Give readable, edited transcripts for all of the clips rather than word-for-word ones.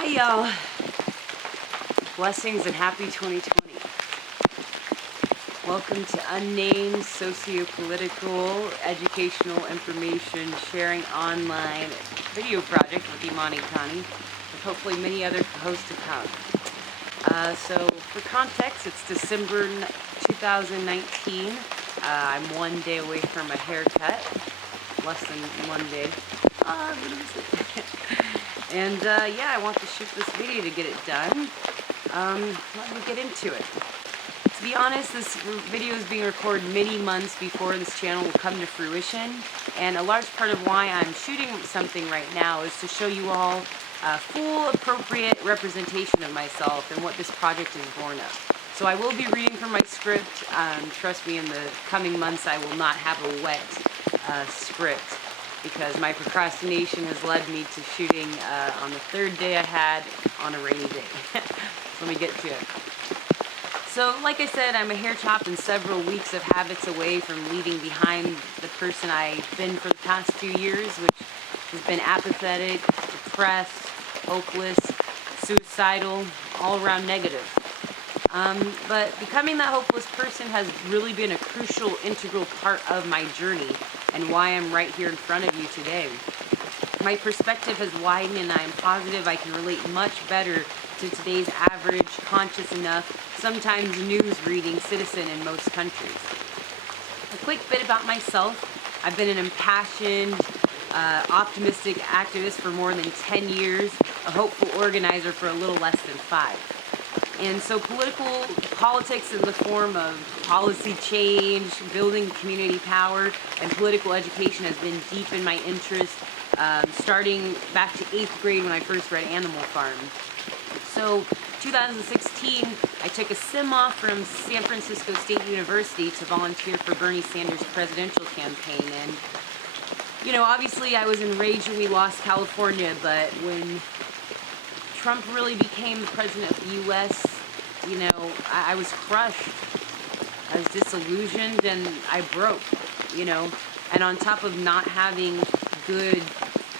Hi y'all. Blessings and happy 2020. Welcome to Unnamed Socio-Political Educational Information Sharing Online Video Project with Imani Connie, with hopefully many other hosts to come. So for context, it's December 2019. I'm 1 day away from a haircut. Less than 1 day. And yeah, I want to shoot this video to get it done. Let me get into it. To be honest, this video is being recorded many months before this channel will come to fruition, and a large part of why I'm shooting something right now is to show you all a full, appropriate representation of myself and what this project is born of. So I will be reading from my script. Trust me, in the coming months I will not have a wet script, because my procrastination has led me to shooting on the third day I had on a rainy day. Let me get to it. So, like I said, I'm a hair chop and several weeks of habits away from leaving behind the person I've been for the past few years, which has been apathetic, depressed, hopeless, suicidal, all around negative. But becoming that hopeless person has really been a crucial, integral part of my journey and why I'm right here in front of you today. My perspective has widened, and I am positive I can relate much better to today's average, conscious enough, sometimes news-reading citizen in most countries. A quick bit about myself. I've been an impassioned, optimistic activist for more than 10 years, a hopeful organizer for a little less than 5. And so politics in the form of policy change, building community power, and political education has been deep in my interest, starting back to 8th grade when I first read Animal Farm. So 2016, I took a sim-off from San Francisco State University to volunteer for Bernie Sanders' presidential campaign. And, you know, obviously I was enraged when we lost California, but when Trump really became the president of the U.S., you know, I was crushed. I was disillusioned, and I broke, you know. And on top of not having good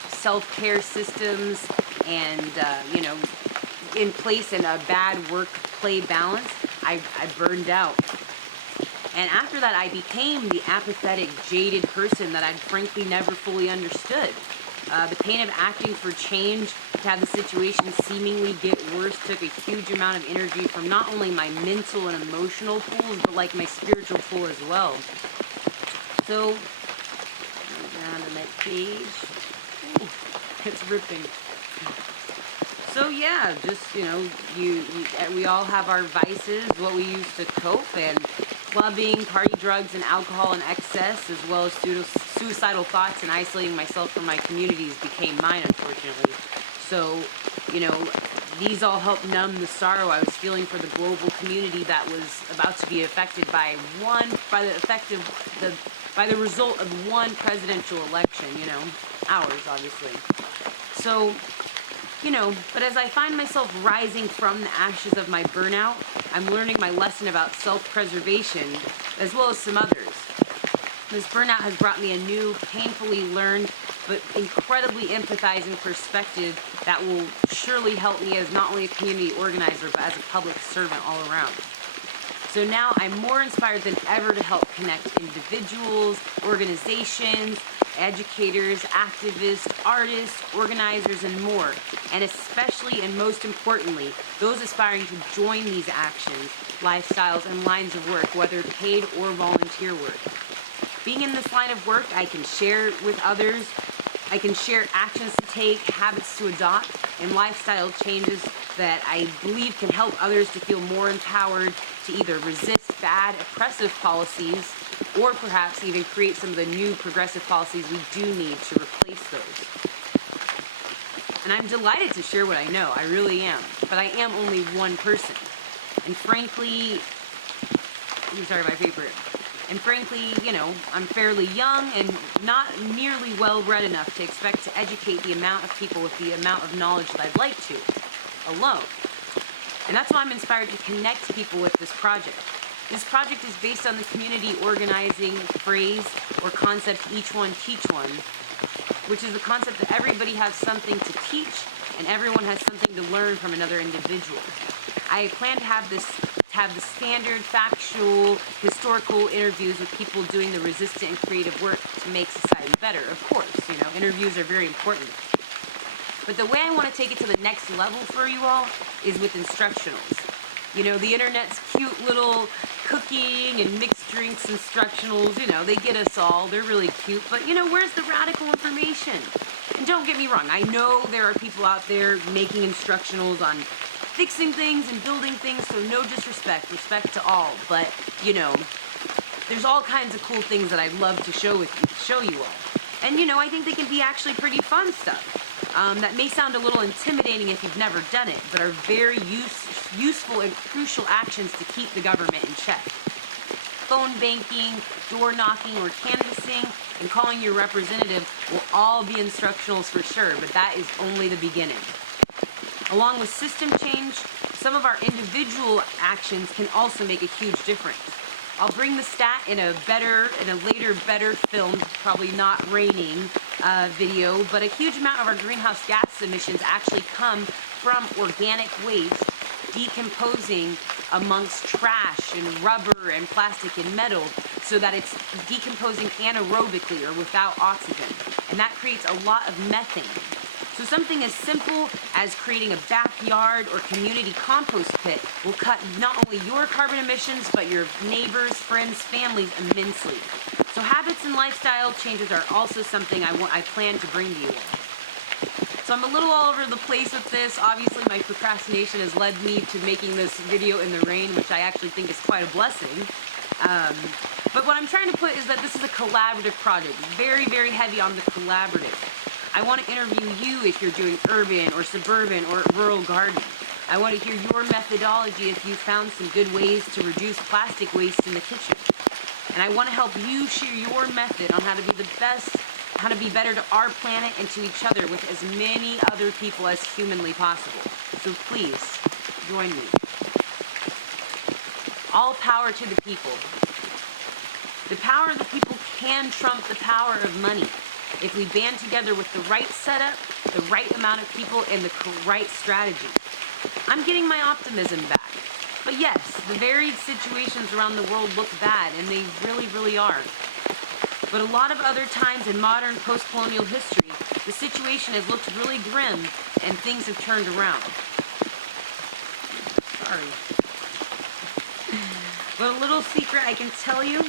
self-care systems and, you know, in place and a bad work-play balance, I burned out. And after that, I became the apathetic, jaded person that I'd frankly never fully understood. The pain of acting for change, to have the situation seemingly get worse, took a huge amount of energy from not only my mental and emotional pools, but like my spiritual pool as well. So, down to that page. Ooh, it's ripping. So yeah, just, you know, we all have our vices, what we use to cope, and clubbing, party, drugs, and alcohol in excess, as well as suicidal thoughts and isolating myself from my communities became mine, unfortunately. So, you know, these all helped numb the sorrow I was feeling for the global community that was about to be affected by the result of one presidential election, you know, ours, obviously. So, you know, but as I find myself rising from the ashes of my burnout, I'm learning my lesson about self-preservation, as well as some others. This burnout has brought me a new, painfully learned, but incredibly empathizing perspective that will surely help me as not only a community organizer, but as a public servant all around. So now I'm more inspired than ever to help connect individuals, organizations, educators, activists, artists, organizers, and more. And especially and most importantly, those aspiring to join these actions, lifestyles, and lines of work, whether paid or volunteer work. Being in this line of work, I can share with others. I can share actions to take, habits to adopt, and lifestyle changes that I believe can help others to feel more empowered to either resist bad, oppressive policies, or perhaps even create some of the new progressive policies we do need to replace those. And I'm delighted to share what I know, I really am. But I am only one person. And frankly, my favorite. And frankly, you know, I'm fairly young and not nearly well-read enough to expect to educate the amount of people with the amount of knowledge that I'd like to, alone. And that's why I'm inspired to connect people with this project. This project is based on the community organizing phrase or concept, each one teach one, which is the concept that everybody has something to teach and everyone has something to learn from another individual. I plan to have the standard, factual, historical interviews with people doing the resistant and creative work to make society better. Of course, interviews are very important. But the way I want to take it to the next level for you all is with instructionals. The internet's cute little cooking and mixed drinks instructionals, they get us all. They're really cute, but where's the radical information? And don't get me wrong, I know there are people out there making instructionals on fixing things and building things, so no disrespect, respect to all, but there's all kinds of cool things that I'd love to show you all. And I think they can be actually pretty fun stuff. That may sound a little intimidating if you've never done it, but are very useful and crucial actions to keep the government in check. Phone banking, door knocking, or canvassing, and calling your representative will all be instructionals for sure, but that is only the beginning. Along with system change, some of our individual actions can also make a huge difference. I'll bring the stat in a later better filmed, probably not raining video, but a huge amount of our greenhouse gas emissions actually come from organic waste decomposing amongst trash and rubber and plastic and metal, so that it's decomposing anaerobically or without oxygen. And that creates a lot of methane. So something as simple as creating a backyard or community compost pit will cut not only your carbon emissions, but your neighbors, friends, families immensely. So habits and lifestyle changes are also something I plan to bring to you all. So I'm a little all over the place with this. Obviously my procrastination has led me to making this video in the rain, which I actually think is quite a blessing. But what I'm trying to put is that this is a collaborative project, very, very heavy on the collaborative. I want to interview you if you're doing urban or suburban or rural gardening. I want to hear your methodology if you found some good ways to reduce plastic waste in the kitchen. And I want to help you share your method on how to be the best, how to be better to our planet and to each other with as many other people as humanly possible. So please, join me. All power to the people. The power of the people can trump the power of money if we band together with the right setup, the right amount of people, and the right strategy. I'm getting my optimism back. But yes, the varied situations around the world look bad, and they really, really are. But a lot of other times in modern post-colonial history, the situation has looked really grim, and things have turned around. Sorry. But a little secret I can tell you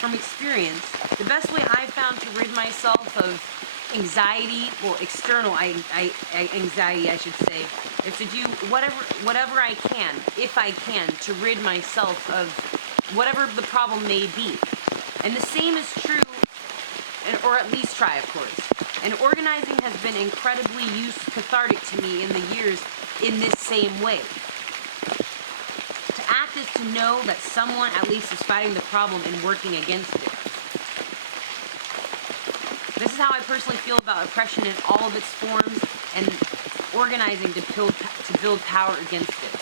from experience, the best way I've found to rid myself of anxiety, well, external anxiety, I should say, is to do whatever I can, if I can, to rid myself of whatever the problem may be. And the same is true, or at least try, of course. And organizing has been incredibly cathartic to me in the years in this same way. To act is to know that someone at least is fighting the problem and working against it. This is how I personally feel about oppression in all of its forms, and organizing to build power against it.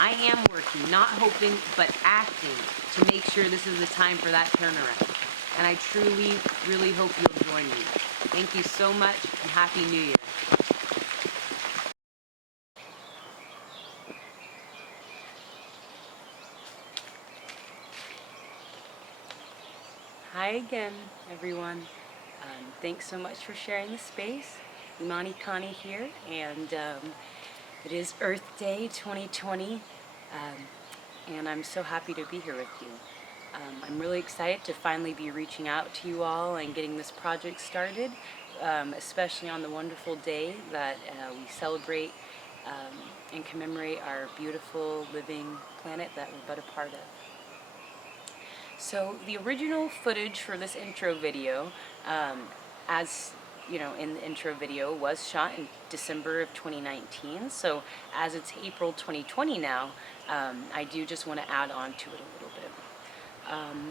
I am working, not hoping, but acting to make sure this is the time for that turnaround. And I truly, really hope you'll join me. Thank you so much, and Happy New Year. Hi again, everyone. Thanks so much for sharing the space. Imani Connie here, and it is Earth Day 2020, and I'm so happy to be here with you. I'm really excited to finally be reaching out to you all and getting this project started, especially on the wonderful day that we celebrate and commemorate our beautiful living planet that we're but a part of. So the original footage for this intro video, as you know, in the intro video, was shot in December of 2019. So as it's April 2020 now, I do just want to add on to it a little bit.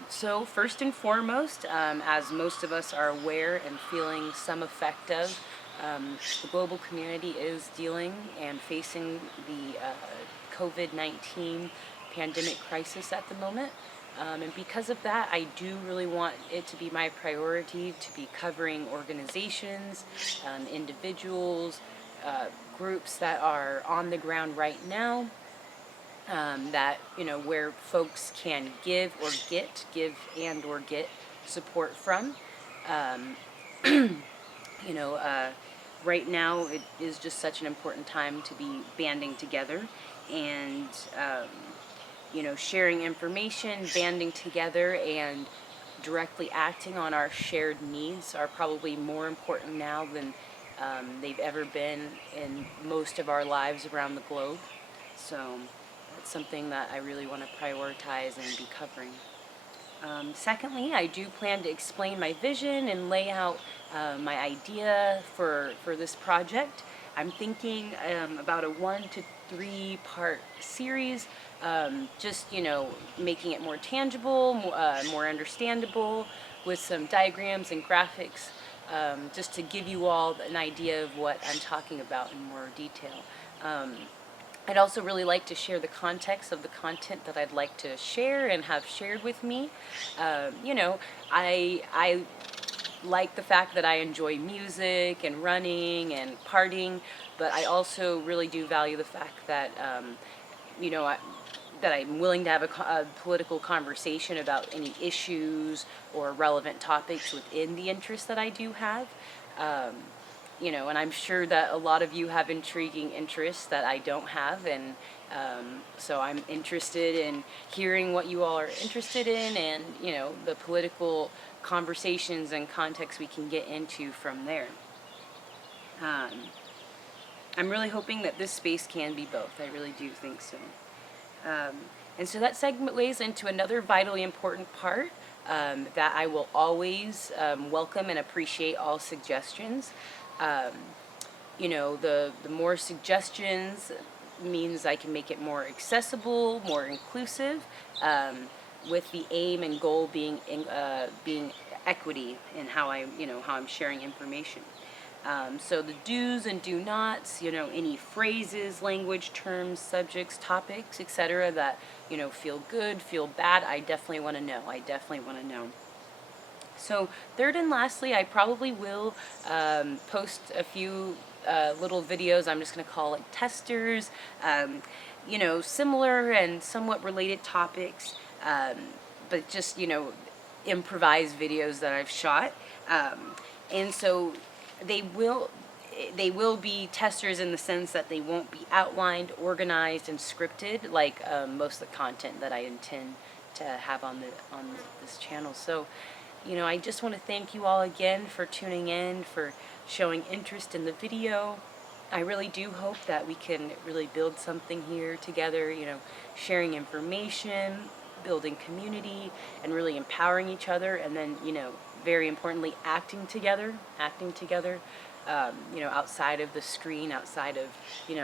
So first and foremost, as most of us are aware and feeling some effect of, the global community is dealing and facing the COVID-19 pandemic crisis at the moment. And because of that, I do really want it to be my priority to be covering organizations, individuals, groups that are on the ground right now, that, where folks can give and or get support from. Um, you know, right now it is just such an important time to be banding together and, sharing information, banding together, and directly acting on our shared needs are probably more important now than they've ever been in most of our lives around the globe. So that's something that I really want to prioritize and be covering. Secondly, I do plan to explain my vision and lay out my idea for this project. I'm thinking about a 1 to 3 part series, just, making it more tangible, more understandable, with some diagrams and graphics, just to give you all an idea of what I'm talking about in more detail. I'd also really like to share the context of the content that I'd like to share and have shared with me. I like the fact that I enjoy music and running and partying, but I also really do value the fact that, that I'm willing to have a political conversation about any issues or relevant topics within the interests that I do have. Um, and I'm sure that a lot of you have intriguing interests that I don't have, and so I'm interested in hearing what you all are interested in, and the political conversations and context we can get into from there. I'm really hoping that this space can be both. I really do think so. And so that segues into another vitally important part, that I will always welcome and appreciate all suggestions. Um, the more suggestions means I can make it more accessible, more inclusive, with the aim and goal being equity in how I'm sharing information. So the do's and do nots, any phrases, language, terms, subjects, topics, etc. that, feel good, feel bad, I definitely want to know. So third and lastly, I probably will post a few little videos I'm just going to call like testers, similar and somewhat related topics, but just, improvised videos that I've shot. And so they will be testers in the sense that they won't be outlined, organized, and scripted like most of the content that I intend to have on this channel. So, I just want to thank you all again for tuning in, for showing interest in the video. I really do hope that we can really build something here together, sharing information, building community, and really empowering each other, and then, very importantly, acting together, outside of the screen, outside of,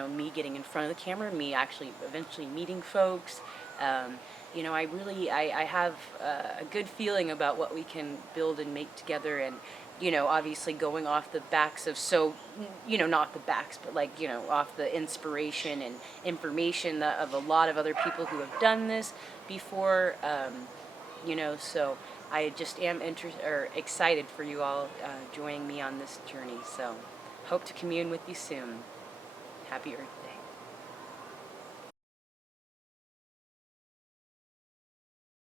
me getting in front of the camera, me actually eventually meeting folks. I have a good feeling about what we can build and make together, and, obviously going off the backs of, not the backs, but like, off the inspiration and information of a lot of other people who have done this before, so I just am excited for you all joining me on this journey. So hope to commune with you soon. Happy Earth Day.